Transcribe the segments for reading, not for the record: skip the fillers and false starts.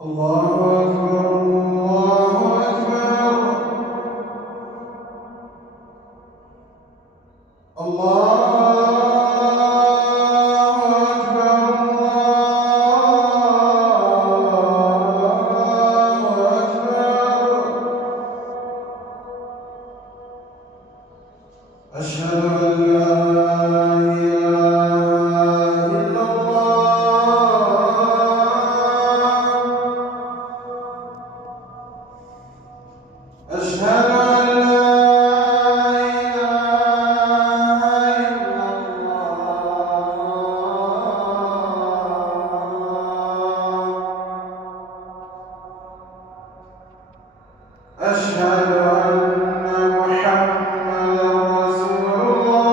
الله أكبر الله أكبر الله أكبر الله أكبر. أشهد أن لا إله إلا الله. أشهد أن لا إله إلا الله. أشهد أن محمدا رسول الله.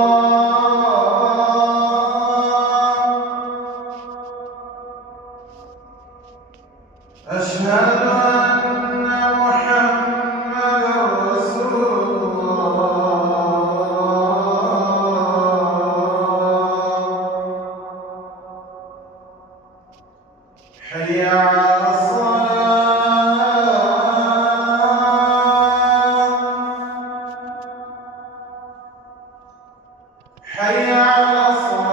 أشهد أن محمدا رسول الله. حي على الصلاة. حي على الصلاة.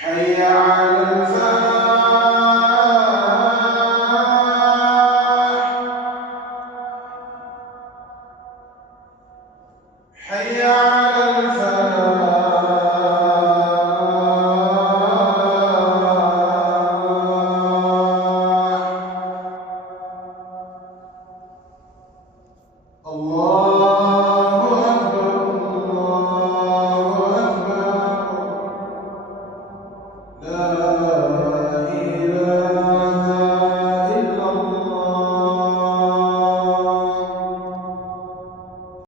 حي على الفلاح. حي على الفلاح. الله أكبر الله أكبر. لا